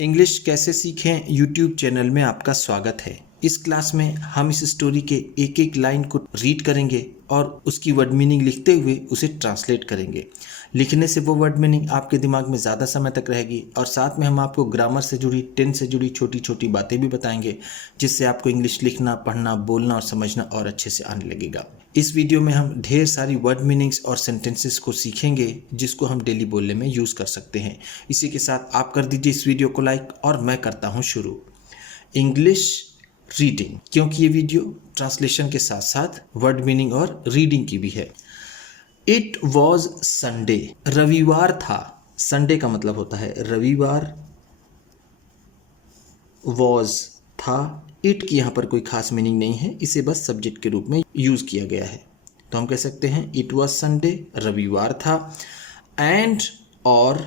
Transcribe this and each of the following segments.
English कैसे सीखें YouTube channel में आपका स्वागत है। इस क्लास में हम इस स्टोरी के एक एक लाइन को रीड करेंगे और उसकी वर्ड मीनिंग लिखते हुए उसे ट्रांसलेट करेंगे। लिखने से वो वर्ड मीनिंग आपके दिमाग में ज़्यादा समय तक रहेगी और साथ में हम आपको ग्रामर से जुड़ी, टेंस से जुड़ी छोटी छोटी बातें भी बताएंगे, जिससे आपको इंग्लिश लिखना, पढ़ना, बोलना और समझना और अच्छे से आने लगेगा। इस वीडियो में हम ढेर सारी वर्ड मीनिंग्स और सेंटेंसेस को सीखेंगे जिसको हम डेली बोलने में यूज़ कर सकते हैं। इसी के साथ आप कर दीजिए इस वीडियो को लाइक और मैं करता हूँ शुरू। इंग्लिश रीडिंग, क्योंकि ये वीडियो ट्रांसलेशन के साथ साथ वर्ड मीनिंग और रीडिंग की भी है। इट वॉज संडे, रविवार था। संडे का मतलब होता है रविवार, वॉज था। इट की यहाँ पर कोई खास मीनिंग नहीं है, इसे बस सब्जेक्ट के रूप में यूज किया गया है। तो हम कह सकते हैं इट वॉज संडे, रविवार था। एंड और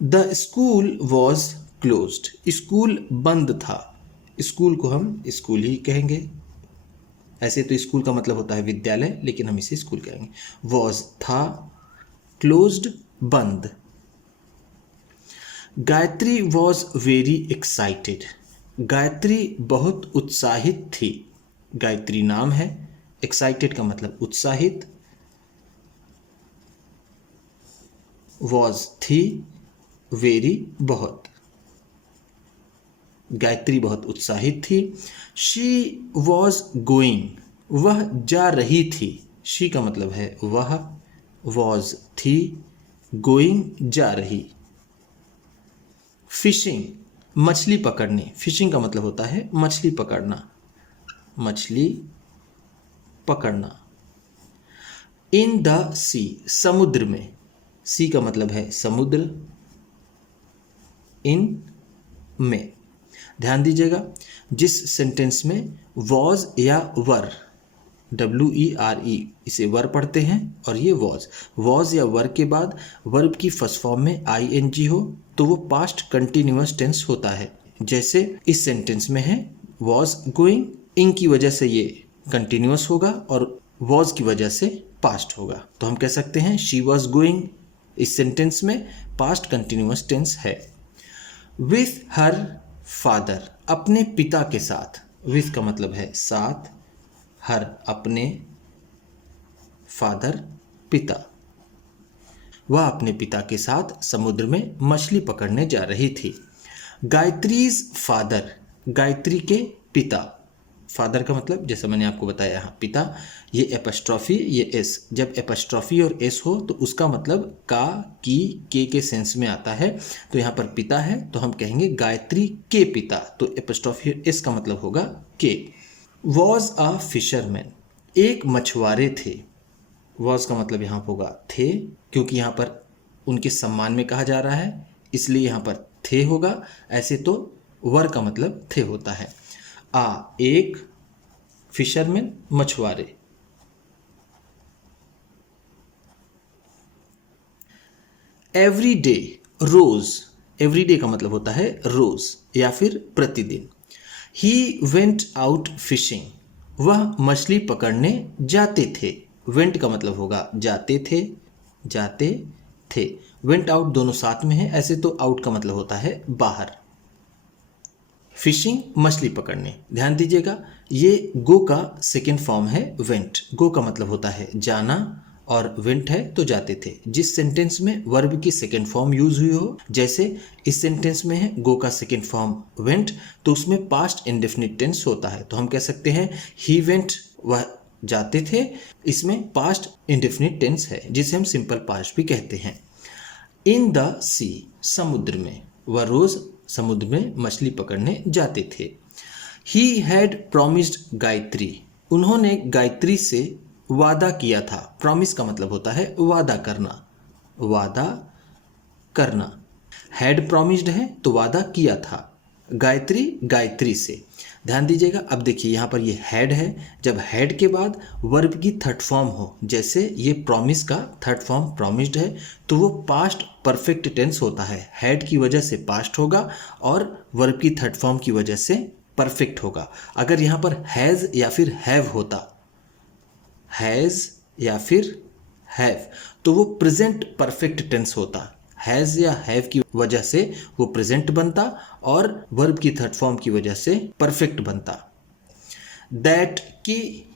the school was closed, school बंद था। स्कूल को हम स्कूल ही कहेंगे। ऐसे तो स्कूल का मतलब होता है विद्यालय, लेकिन हम इसे स्कूल कहेंगे। वॉज था, क्लोज्ड बंद। Gayatri was very excited, Gayatri बहुत उत्साहित थी। गायत्री नाम है, एक्साइटेड का मतलब उत्साहित, वॉज थी, वेरी बहुत। गायत्री बहुत उत्साहित थी। शी वॉज गोइंग, वह जा रही थी। शी का मतलब है वह, वॉज थी, गोइंग जा रही। फिशिंग, मछली पकड़ने। फिशिंग का मतलब होता है मछली पकड़ना, मछली पकड़ना। इन द सी, समुद्र में। सी का मतलब है समुद्र, इन में। ध्यान दीजिएगा, जिस सेंटेंस में वॉज या वर, WERE, इसे वर पढ़ते हैं और ये वॉज या वर के बाद वर्ब की फर्स्ट फॉर्म में ING हो तो वो पास्ट कंटिन्यूअस टेंस होता है। जैसे इस सेंटेंस में है वॉज गोइंग, इन की वजह से ये कंटिन्यूअस होगा और वॉज की वजह से पास्ट होगा। तो हम कह सकते हैं शी वॉज गोइंग, इस सेंटेंस में पास्ट कंटिन्यूअस टेंस है। विथ हर फादर, अपने पिता के साथ। विथ का मतलब है साथ, हर अपने, फादर पिता। वह अपने पिता के साथ समुद्र में मछली पकड़ने जा रही थी। गायत्रीज फादर, गायत्री के पिता। फादर का मतलब जैसा मैंने आपको बताया यहाँ पिता, ये एपस्ट्रॉफी, ये एस। जब एपस्ट्रॉफी और एस हो तो उसका मतलब का, की, के सेंस में आता है। तो यहाँ पर पिता है तो हम कहेंगे गायत्री के पिता, तो एपस्ट्रॉफी और एस का मतलब होगा के। वॉज अ फिशरमैन, एक मछुआरे थे। वॉज का मतलब यहाँ होगा थे, क्योंकि यहाँ पर उनके सम्मान में कहा जा रहा है इसलिए यहाँ पर थे होगा। ऐसे तो वर का मतलब थे होता है। एक फिशरमैन, मछुआरे। एवरी डे, रोज। एवरी डे का मतलब होता है रोज या फिर प्रतिदिन। ही वेंट आउट फिशिंग, वह मछली पकड़ने जाते थे। वेंट का मतलब होगा जाते थे, जाते थे। वेंट आउट दोनों साथ में है, ऐसे तो आउट का मतलब होता है बाहर। फिशिंग, मछली पकड़ने। ध्यान दीजिएगा, ये गो का सेकेंड फॉर्म है वेंट। गो का मतलब होता है जाना और वेंट है तो जाते थे। जिस सेंटेंस में वर्ब की सेकेंड फॉर्म यूज हुई हो, जैसे इस सेंटेंस में है गो का सेकेंड फॉर्म वेंट, तो उसमें पास्ट इंडेफिनिट टेंस होता है। तो हम कह सकते हैं ही वेंट, वह जाते थे। इसमें पास्ट इंडेफिनिट टेंस है जिसे हम सिंपल पास्ट भी कहते हैं। इन द सी, समुद्र में। वह रोज समुद्र में मछली पकड़ने जाते थे। ही हैड प्रॉमिस्ड गायत्री, उन्होंने गायत्री से वादा किया था। प्रॉमिस का मतलब होता है वादा करना, वादा करना। हैड प्रॉमिस्ड है तो वादा किया था। गायत्री, गायत्री से। ध्यान दीजिएगा, अब देखिए यहाँ पर ये हैड है। जब हैड के बाद वर्ब की थर्ड फॉर्म हो, जैसे ये प्रॉमिस का थर्ड फॉर्म प्रॉमिस्ड है, तो वो पास्ट परफेक्ट टेंस होता है। हैड की वजह से पास्ट होगा और वर्ब की थर्ड फॉर्म की वजह से परफेक्ट होगा। अगर यहाँ पर हैज़ या फिर हैव होता, हैज़ या फिर हैव, तो वो प्रेजेंट परफेक्ट टेंस होता। हैज़ या हैव की वजह से वो प्रेजेंट बनता और वर्ब की थर्ड फॉर्म की वजह से परफेक्ट बनता। दैट कि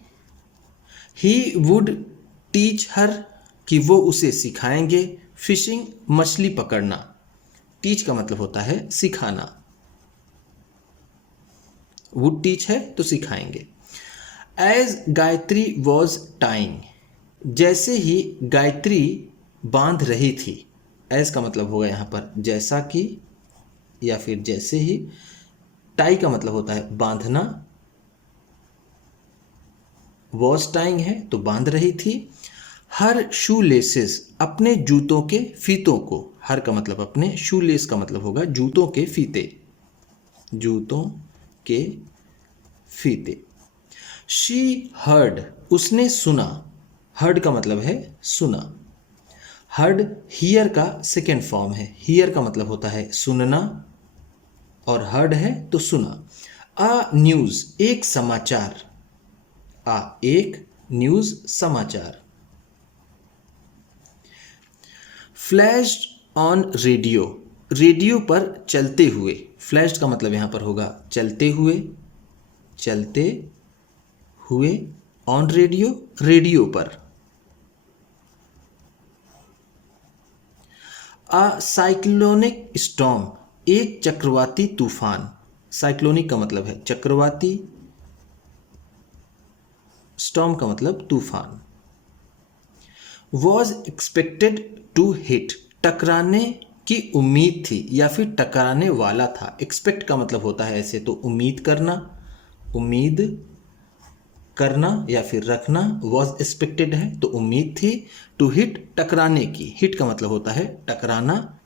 ही वुड टीच हर कि वो उसे सिखाएंगे। फिशिंग मछली पकड़ना। टीच का मतलब होता है सिखाना। वुड टीच है तो सिखाएंगे। एज गायत्री वॉज टाइंग, जैसे ही गायत्री बांध रही थी। एज का मतलब होगा यहाँ पर जैसा कि या फिर जैसे ही। टाई का मतलब होता है बांधना। वॉज टाइंग है तो बांध रही थी। हर शू लेसेस, अपने जूतों के फीतों को। हर का मतलब अपने, शू लेस का मतलब होगा जूतों के फीते। जूतों के फीते। शी हर्ड, उसने सुना। हर्ड का मतलब है सुना। हर्ड हियर का सेकेंड फॉर्म है। हियर का मतलब होता है सुनना और हर्ड है तो सुना। अ न्यूज, एक समाचार। एक न्यूज समाचार। फ्लैश्ड ऑन रेडियो, रेडियो पर चलते हुए। फ्लैश्ड का मतलब यहां पर होगा चलते हुए। चलते हुए। ऑन रेडियो, रेडियो पर। साइक्लोनिक स्टॉर्म, एक चक्रवाती तूफान। साइक्लोनिक का मतलब है चक्रवाती, स्टॉर्म का मतलब तूफान। वॉज एक्सपेक्टेड टू हिट, टकराने की उम्मीद थी या फिर टकराने वाला था। एक्सपेक्ट का मतलब होता है ऐसे तो उम्मीद करना, उम्मीद करना या फिर रखना। वॉज एक्सपेक्टेड है तो उम्मीद थी। टू हिट, टकराने की। हिट का मतलब होता है टकराना।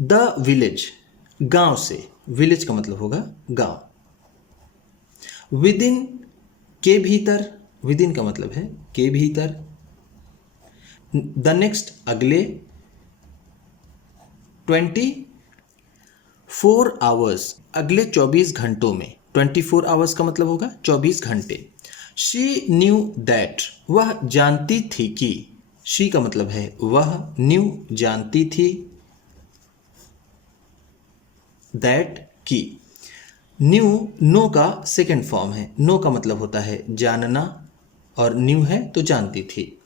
द विलेज, गांव से। विलेज का मतलब होगा गांव। विद इन, के भीतर। विद इन का मतलब है के भीतर। द नेक्स्ट, अगले। 24 आवर्स, अगले 24 घंटों में। 24 आवर्स का मतलब होगा 24 घंटे। शी न्यू दैट, वह जानती थी कि। शी का मतलब है वह, न्यू जानती थी, दैट की। न्यू नो का सेकेंड फॉर्म है। नो का मतलब होता है जानना और न्यू है तो जानती थी।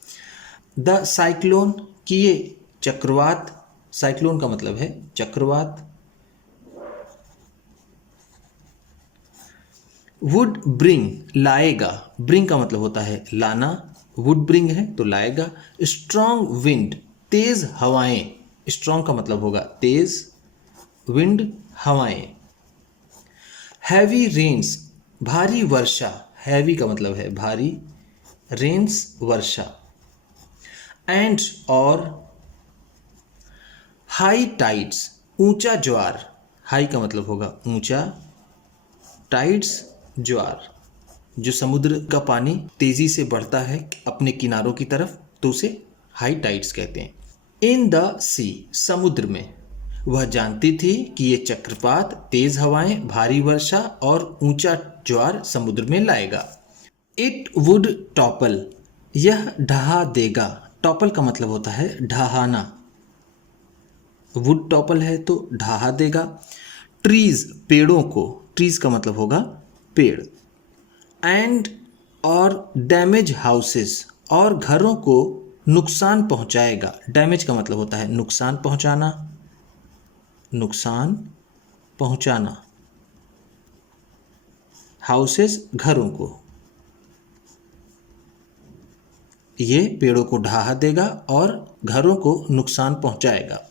द साइक्लोन, कि ये चक्रवात। साइक्लोन का मतलब है चक्रवात। वुड ब्रिंग, लाएगा। ब्रिंग का मतलब होता है लाना। वुड ब्रिंग है तो लाएगा। स्ट्रॉन्ग विंड, तेज हवाएं। स्ट्रॉन्ग का मतलब होगा तेज, विंड हवाएं। हैवी रेन्स, भारी वर्षा। हैवी का मतलब है भारी, रेन्स वर्षा। एंड और हाई टाइड्स, ऊंचा ज्वार। हाई का मतलब होगा ऊंचा, टाइड्स ज्वार। जो समुद्र का पानी तेजी से बढ़ता है अपने किनारों की तरफ तो उसे हाई टाइड्स कहते हैं। इन द सी, समुद्र में। वह जानती थी कि ये चक्रपात, तेज हवाएं, भारी वर्षा और ऊंचा ज्वार समुद्र में लाएगा। इट वुड टॉपल, यह ढहा देगा। टॉपल का मतलब होता है ढहाना। वुड टॉपल है तो ढहा देगा। ट्रीज, पेड़ों को। ट्रीज का मतलब होगा पेड़। एंड और डैमेज हाउसेस, और घरों को नुकसान पहुंचाएगा। डैमेज का मतलब होता है नुकसान पहुंचाना, नुकसान पहुंचाना। हाउसेस, घरों को। ये पेड़ों को ढहा देगा और घरों को नुकसान पहुंचाएगा।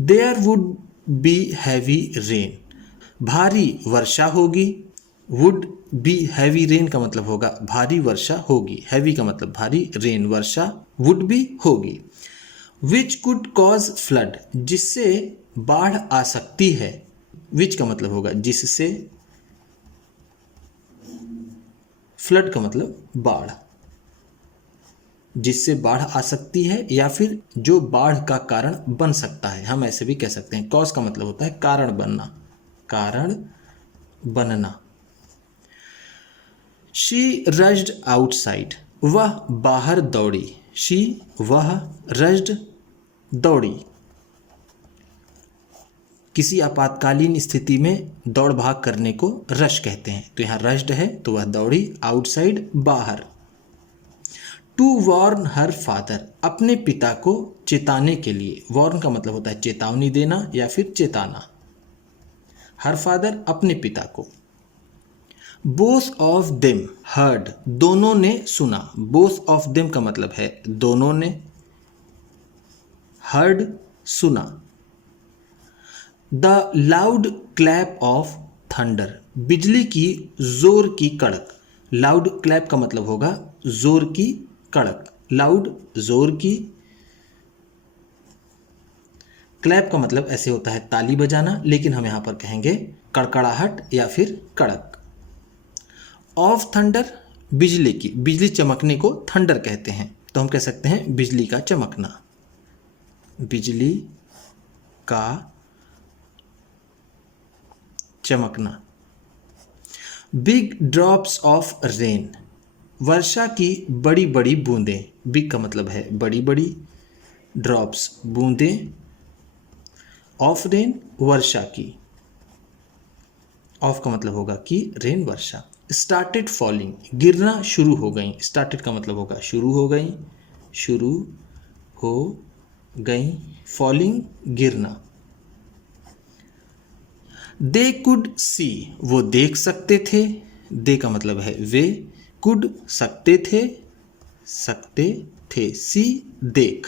There would be heavy rain, भारी वर्षा होगी। वुड बी हैवी रेन का मतलब होगा भारी वर्षा होगी। हैवी का मतलब भारी, रेन वर्षा, वुड भी होगी। विच कुड कॉज फ्लड, जिससे बाढ़ आ सकती है। विच का मतलब होगा जिससे, फ्लड का मतलब बाढ़। जिससे बाढ़ आ सकती है या फिर जो बाढ़ का कारण बन सकता है, हम ऐसे भी कह सकते हैं। कॉज का मतलब होता है कारण बनना, कारण बनना। शी रज्ड आउटसाइड, वह बाहर दौड़ी। शी, वह, रज्ड दौड़ी। किसी आपातकालीन स्थिति में दौड़ भाग करने को रश कहते हैं, तो यहाँ रश्ड है तो वह दौड़ी। आउटसाइड बाहर। टू वार्न हर फादर, अपने पिता को चेताने के लिए। वार्न का मतलब होता है चेतावनी देना या फिर चेताना। हर फादर अपने पिता को। बोथ ऑफ देम हर्ड, दोनों ने सुना। बोथ ऑफ देम का मतलब है दोनों ने। हर्ड सुना। The loud clap of thunder, बिजली की जोर की कड़क। लाउड क्लैप का मतलब होगा जोर की कड़क। लाउड जोर की, क्लैप का मतलब ऐसे होता है ताली बजाना, लेकिन हम यहां पर कहेंगे कड़कड़ाहट या फिर कड़क। ऑफ थंडर, बिजली की, बिजली चमकने को थंडर कहते हैं, तो हम कह सकते हैं बिजली का चमकना। बिजली का चमकना। बिग ड्रॉप्स ऑफ रेन, वर्षा की बड़ी बड़ी बूंदें। बिग का मतलब है बड़ी बड़ी, ड्रॉप्स बूंदें, ऑफ रेन वर्षा की। ऑफ का मतलब होगा कि रेन वर्षा। स्टार्टेड फॉलिंग, गिरना शुरू हो गई। स्टार्टेड का मतलब होगा शुरू हो गई, शुरू हो गई। फॉलिंग गिरना। दे कुड सी, वो देख सकते थे। दे का मतलब है वे, कुड सकते थे, सकते थे। सी देख।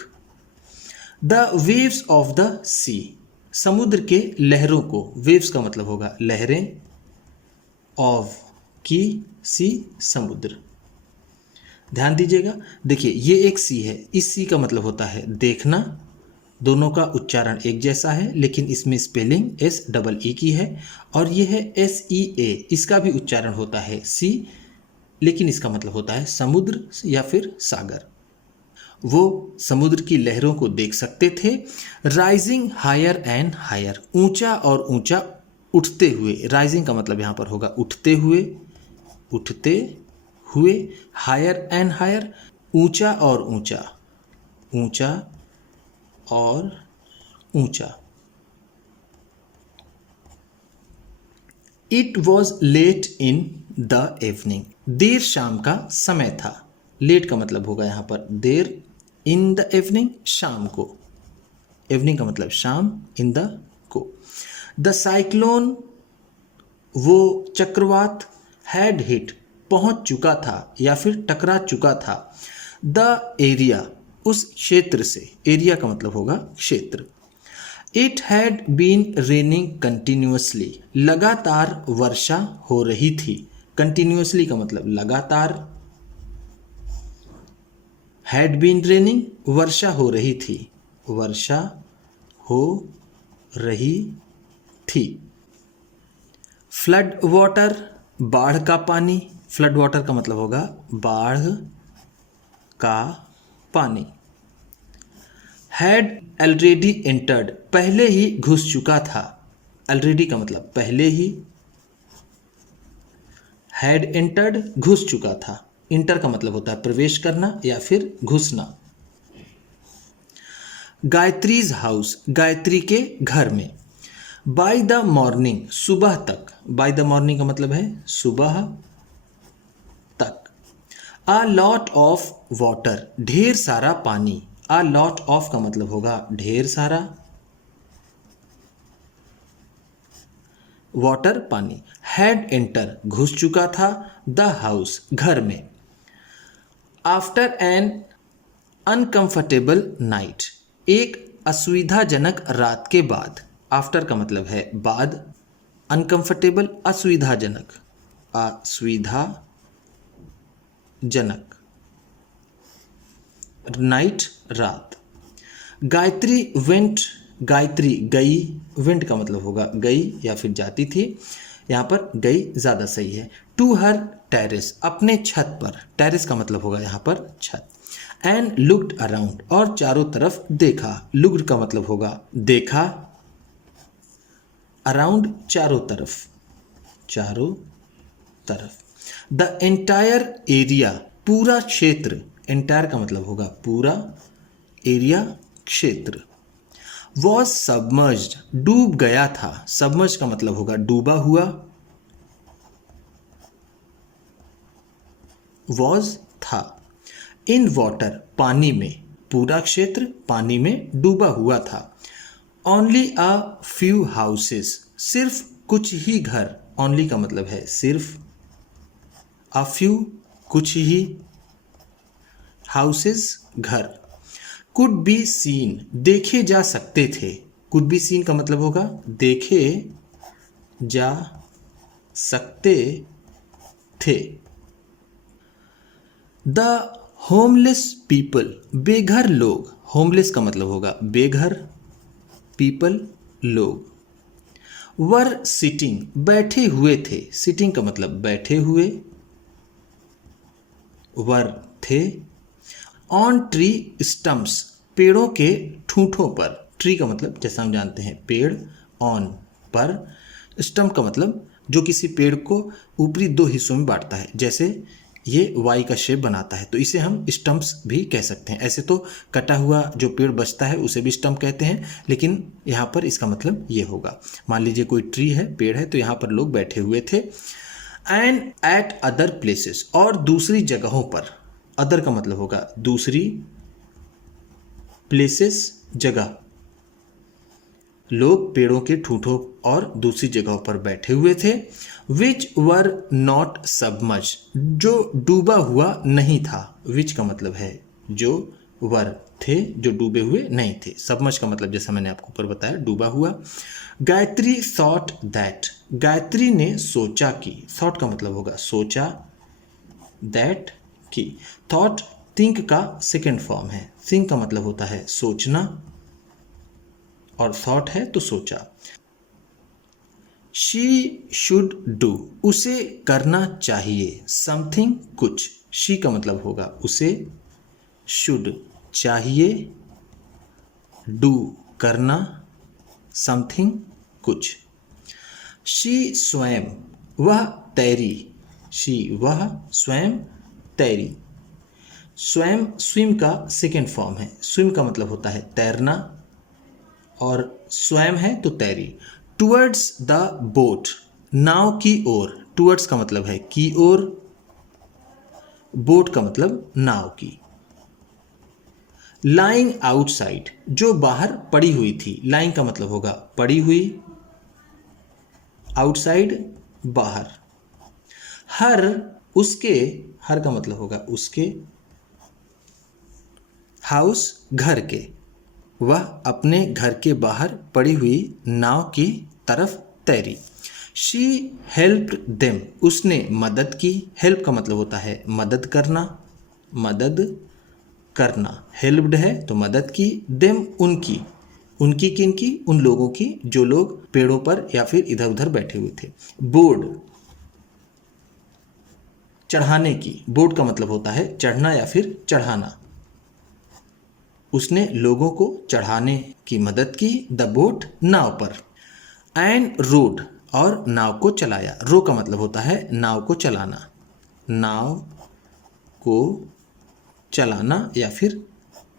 द वेव्स ऑफ द सी, समुद्र के लहरों को। वेव्स का मतलब होगा लहरें, ऑफ की, सी समुद्र। ध्यान दीजिएगा, देखिए ये एक सी है, इस सी का मतलब होता है देखना। दोनों का उच्चारण एक जैसा है, लेकिन इसमें स्पेलिंग एस डबल ई की है, और ये है एस ई ए, इसका भी उच्चारण होता है सी, लेकिन इसका मतलब होता है समुद्र या फिर सागर। वो समुद्र की लहरों को देख सकते थे। राइजिंग हायर एंड हायर, ऊंचा और ऊंचा उठते हुए। राइजिंग का मतलब यहाँ पर होगा उठते हुए, उठते हुए। हायर एंड हायर, ऊंचा और ऊंचा, ऊंचा और ऊंचा। It was late in the evening, देर शाम का समय था। लेट का मतलब होगा यहाँ पर देर, इन द इवनिंग शाम को। इवनिंग का मतलब शाम, इन द को। द साइक्लोन, वो चक्रवात। हैड हिट, पहुंच चुका था या फिर टकरा चुका था। द एरिया, उस क्षेत्र से। एरिया का मतलब होगा क्षेत्र। It had been raining continuously, लगातार वर्षा हो रही थी। कंटिन्यूसली का मतलब लगातार। हैड बीन रेनिंग, वर्षा हो रही थी, वर्षा हो रही थी। फ्लड वाटर, बाढ़ का पानी। फ्लड वाटर का मतलब होगा बाढ़ का पानी। हैड ऑलरेडी एंटर्ड, पहले ही घुस चुका था। ऑलरेडी का मतलब पहले ही। हैड एंटर्ड, घुस चुका था। इंटर का मतलब होता है प्रवेश करना या फिर घुसना। गायत्रीज हाउस, गायत्री के घर में। बाय द मॉर्निंग, सुबह तक। बाय द मॉर्निंग का मतलब है सुबह तक। अ लॉट ऑफ वाटर, ढेर सारा पानी। अ लॉट ऑफ का मतलब होगा ढेर सारा, वाटर पानी। हैड एंटर, घुस चुका था। द हाउस, घर में। आफ्टर एन अनकंफर्टेबल नाइट, एक असुविधाजनक रात के बाद। आफ्टर का मतलब है बाद, अनकंफर्टेबल असुविधाजनक, असुविधाजनक। नाइट रात। गायत्री वेंट, गायत्री गई। वेंट का मतलब होगा गई या फिर जाती थी, यहाँ पर गई ज़्यादा सही है। टू हर टेरेस, अपने छत पर। टेरेस का मतलब होगा यहाँ पर छत। एंड लुक्ड अराउंड, और चारों तरफ देखा। लुक्ड का मतलब होगा देखा, अराउंड चारों तरफ, चारों तरफ। द एंटायर एरिया, पूरा क्षेत्र। एंटायर का मतलब होगा पूरा, एरिया क्षेत्र। वॉज सबमर्ज्ड, डूब गया था। सबमर्ज का मतलब होगा डूबा हुआ। वॉज था। इन वाटर, पानी में, पूरा क्षेत्र पानी में डूबा हुआ था। ओनली अ फ्यू हाउसेस, सिर्फ कुछ ही घर। ओनली का मतलब है सिर्फ, अ फ्यू कुछ ही, हाउसेस घर। कुड बी सीन, देखे जा सकते थे। कुड बी सीन का मतलब होगा देखे जा सकते थे। द होमलेस पीपल, बेघर लोग। होमलेस का मतलब होगा बेघर, पीपल लोग। वर सिटिंग, बैठे हुए थे। सिटिंग का मतलब बैठे हुए, वर थे। ऑन ट्री स्टम्प्स, पेड़ों के ठूंठों पर। ट्री का मतलब जैसा हम जानते हैं पेड़, ऑन पर, स्टम्प का मतलब जो किसी पेड़ को ऊपरी दो हिस्सों में बांटता है, जैसे ये वाई का शेप बनाता है तो इसे हम स्टम्प्स भी कह सकते हैं। ऐसे तो कटा हुआ जो पेड़ बचता है उसे भी स्टम्प कहते हैं, लेकिन यहाँ पर इसका मतलब ये होगा। मान लीजिए कोई ट्री है, पेड़ है, तो यहाँ पर लोग बैठे हुए थे। एंड एट अदर प्लेसेस, और दूसरी जगहों पर। अदर का मतलब होगा दूसरी, प्लेसेस जगह, लोग पेड़ों के ठूंठों और दूसरी जगहों पर बैठे हुए थे। विच वर नॉट सबमर्ज, जो डूबा हुआ नहीं था। विच का मतलब है जो, वर थे जो डूबे हुए नहीं थे। सबमर्ज का मतलब जैसा मैंने आपको ऊपर बताया डूबा हुआ। गायत्री थॉट दैट, गायत्री ने सोचा कि। थॉट का मतलब होगा सोचा, दैट की। थॉट थिंक का सेकेंड फॉर्म है। थिंक का मतलब होता है सोचना और थॉट है तो सोचा। शी शुड डू, उसे करना चाहिए। समथिंग कुछ। शी का मतलब होगा उसे, शुड चाहिए, डू करना, समथिंग कुछ। शी स्वयं, वह तैरी। शी वह, स्वयं तैरी। स्वयं स्विम का सेकेंड फॉर्म है। स्विम का मतलब होता है तैरना और स्वयं है तो तैरी। टुवर्ड्स द बोट, नाव की ओर। टुवर्ड्स का मतलब है की ओर, बोट का मतलब नाव की। लाइंग आउटसाइड, जो बाहर पड़ी हुई थी। लाइंग का मतलब होगा पड़ी हुई, आउटसाइड बाहर। हर, उसके, हर का मतलब होगा उसके, हाउस घर के। वह अपने घर के बाहर पड़ी हुई नाव की तरफ तैरी। शी हेल्प्ड देम, उसने मदद की। हेल्प का मतलब होता है मदद करना, मदद करना। हेल्प्ड है तो मदद की। देम उनकी, उनकी किनकी, उन लोगों की जो लोग पेड़ों पर या फिर इधर उधर बैठे हुए थे। बोर्ड, चढ़ाने की। बोर्ड का मतलब होता है चढ़ना या फिर चढ़ाना। उसने लोगों को चढ़ाने की मदद की। द बोट, नाव पर। एंड रोड, और नाव को चलाया। रो का मतलब होता है नाव को चलाना, नाव को चलाना या फिर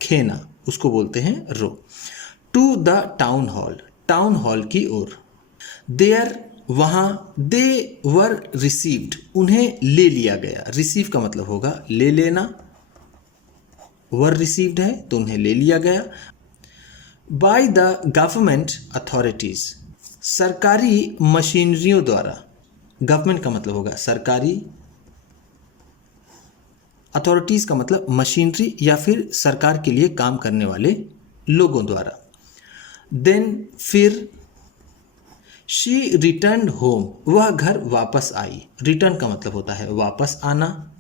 खेना, उसको बोलते हैं row. To the town hall, town hall की ओर। देयर, वहाँ। दे वर रिसीव्ड, उन्हें ले लिया गया। रिसीव का मतलब होगा ले लेना, वर रिसीव्ड है तो उन्हें ले लिया गया। बाय द गवर्नमेंट अथॉरिटीज, सरकारी मशीनरियों द्वारा। गवर्नमेंट का मतलब होगा सरकारी, अथॉरिटीज का मतलब मशीनरी या फिर सरकार के लिए काम करने वाले लोगों द्वारा। देन फिर। शी रिटर्न होम, वह घर वापस आई। रिटर्न का मतलब होता है वापस आना,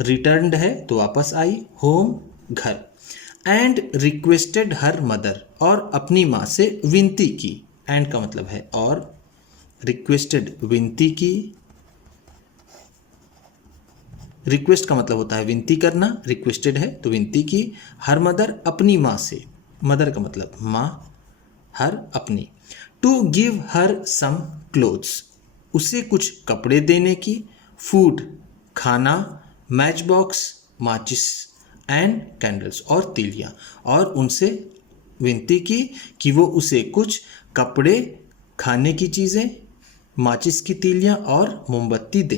रिटर्न्ड है तो वापस आई, होम घर। एंड रिक्वेस्टेड हर मदर, और अपनी माँ से विनती की। एंड का मतलब है और, रिक्वेस्टेड विनती की। रिक्वेस्ट का मतलब होता है विनती करना, रिक्वेस्टेड है तो विनती की। हर मदर, अपनी माँ से। मदर का मतलब माँ, हर अपनी। To give her some clothes, उसे कुछ कपड़े देने की। फूड, खाना। मैच बॉक्स, माचिस। एंड कैंडल्स, और तीलियाँ, और उनसे विनती की कि वो उसे कुछ कपड़े, खाने की चीज़ें, माचिस की तीलियाँ और मोमबत्ती दे।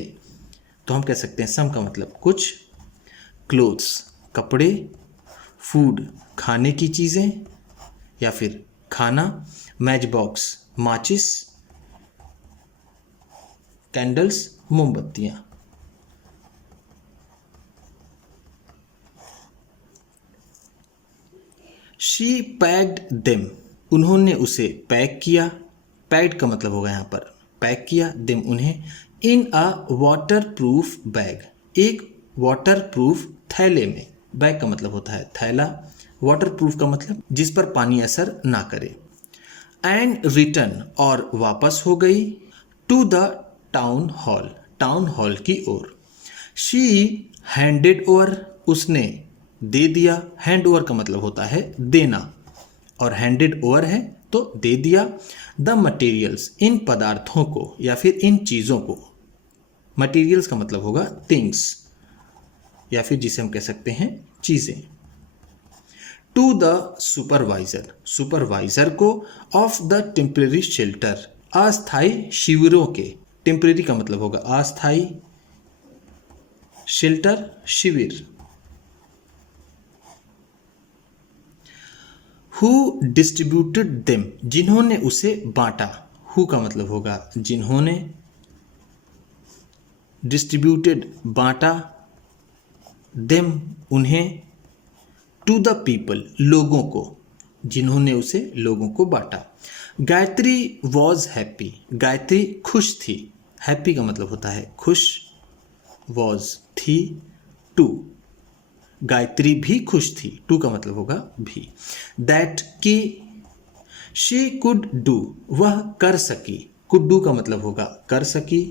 तो हम कह सकते हैं सम का मतलब कुछ, क्लोथ्स कपड़े, फूड खाने की चीज़ें या फिर खाना, मैच बॉक्स माचिस, कैंडल्स मोमबत्तियाँ। शी पैक्ड देम, उन्होंने उसे पैक किया। पैक्ड का मतलब होगा यहाँ पर पैक किया, देम उन्हें, इन अ वाटर प्रूफ बैग, एक वाटर प्रूफ थैले में। बैग का मतलब होता है थैला, वाटर प्रूफ का मतलब जिस पर पानी असर ना करे। एंड रिटर्न, और वापस हो गई, to the town hall, town hall की ओर। शी हैंडेड ओवर, उसने दे दिया। हैंड ओवर का मतलब होता है देना और हैंडेड ओवर है तो दे दिया। द मटेरियल्स, इन पदार्थों को या फिर इन चीज़ों को। मटेरियल्स का मतलब होगा थिंग्स या फिर जिसे हम कह सकते हैं चीज़ें। टू द सुपरवाइजर, सुपरवाइजर को, ऑफ द टेम्परेरी शेल्टर, अस्थायी शिविरों के। टेम्परेरी का मतलब होगा अस्थायी, शेल्टर शिविर। हु डिस्ट्रीब्यूटेड देम, जिन्होंने उसे बांटा। हु का मतलब होगा जिन्होंने, डिस्ट्रीब्यूटेड बांटा, देम उन्हें, टू द पीपल लोगों को, जिन्होंने उसे लोगों को बांटा। गायत्री वॉज हैप्पी, गायत्री खुश थी। हैप्पी का मतलब होता है खुश, वॉज थी, टू गायत्री भी खुश थी। टू का मतलब होगा भी। दैट कि शी कुड डू, वह कर सकी। कुड डू का मतलब होगा कर सकी।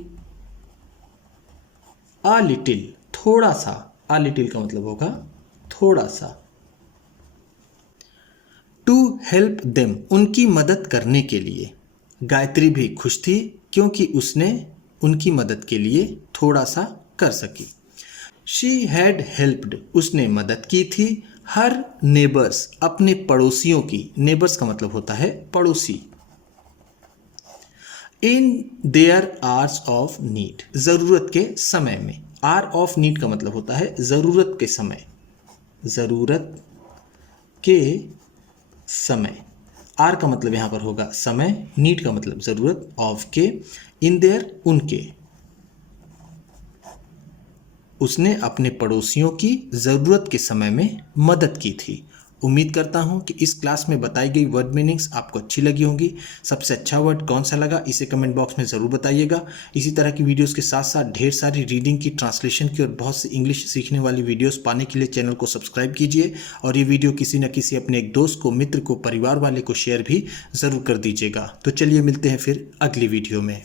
आ लिटिल, थोड़ा सा। आ लिटिल का मतलब होगा थोड़ा सा। टू हेल्प देम, उनकी मदद करने के लिए। गायत्री भी खुश थी क्योंकि उसने उनकी मदद के लिए थोड़ा सा कर सकी। शी हैड हेल्प्ड, उसने मदद की थी। हर नेबर्स, अपने पड़ोसियों की। नेबर्स का मतलब होता है पड़ोसी। In their hours of need, ज़रूरत के समय में। आर ऑफ नीड का मतलब होता है ज़रूरत के समय, ज़रूरत के समय। आर का मतलब यहाँ पर होगा समय, नीड का मतलब ज़रूरत, ऑफ के, इन देयर उनके। उसने अपने पड़ोसियों की ज़रूरत के समय में मदद की थी। उम्मीद करता हूँ कि इस क्लास में बताई गई वर्ड मीनिंग्स आपको अच्छी लगी होंगी। सबसे अच्छा वर्ड कौन सा लगा इसे कमेंट बॉक्स में ज़रूर बताइएगा। इसी तरह की वीडियोस के साथ साथ ढेर सारी रीडिंग की, ट्रांसलेशन की और बहुत सी इंग्लिश सीखने वाली वीडियोस पाने के लिए चैनल को सब्सक्राइब कीजिए और ये वीडियो किसी न किसी अपने एक दोस्त को, मित्र को, परिवार वाले को शेयर भी ज़रूर कर दीजिएगा। तो चलिए मिलते हैं फिर अगली वीडियो में।